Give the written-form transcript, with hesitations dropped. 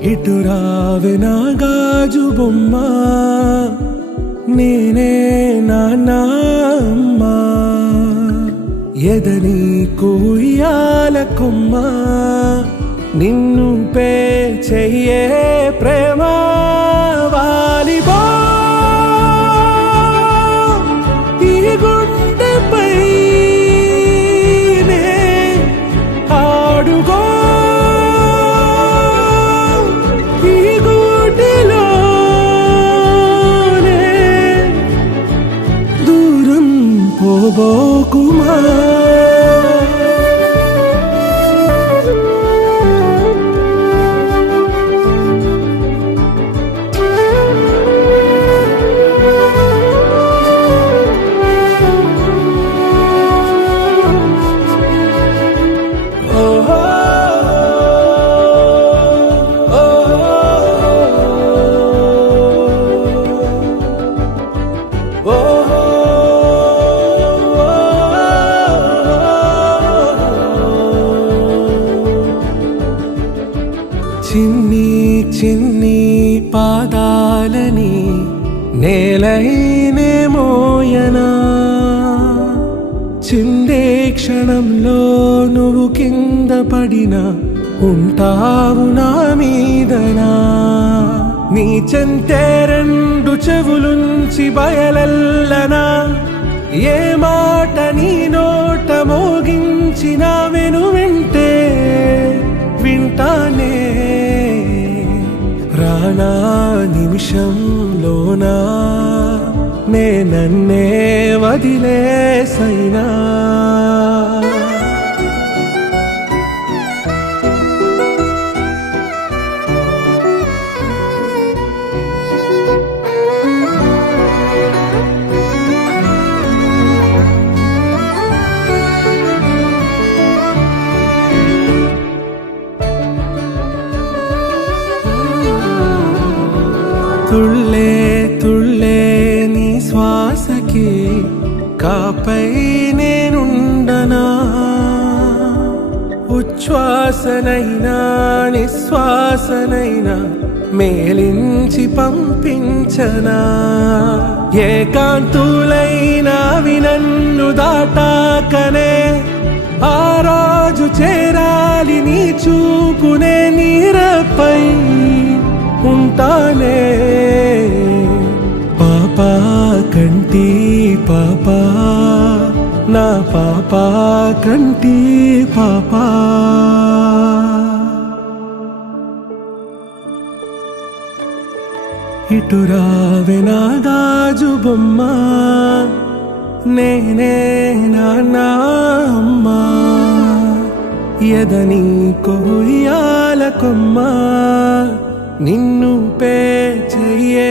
ఇటు రావే నా గాజు బొమ్మ, నేనే నాన్న అమ్మ. ఎదని కుయ్యాల కొమ్మ, నిన్ను పే చెయ్యే ప్రేమ వాలిబా. ఈ గుండెపై నే ఆడుగో, ఈ గుడిలోనే దూరం పోబోకుమా. చిన్ని చిన్ని పాదాలని నేలైనే మోయనా, చిందే క్షణంలో నువ్వు కింద పడినా ఉంటావు నా మీదనా. నీ చెంతే రెండు చెవులుంచి బయలెల్లనా, ఏ మాట నీ నోట మోగించిన వెను వింటే వింటానే. రానా నిమిషంలోనా నే నన్నే వదిలేసైనా. తుళ్ళే తుళ్ళే నీ శ్వాసకి కాపై నేనుండనా, ఉచ్ఛ్వాసనైనా నిశ్వాసనైనా మేలించి పంపించనా. ఏకాంతులైనా నన్ను దాటాకనే ఆ రోజు చేరాలి నీ చూపునే నీరపై ఉంటానే. పాపా కంటి పాపా, నా పాపా కంటి పాపా. ఇటు రావే నా గాజు బొమ్మ, నేనే నాన్న అమ్మ. ఎదని కొయ్యాల కొమ్మ, నిన్ను పే చెయ్యే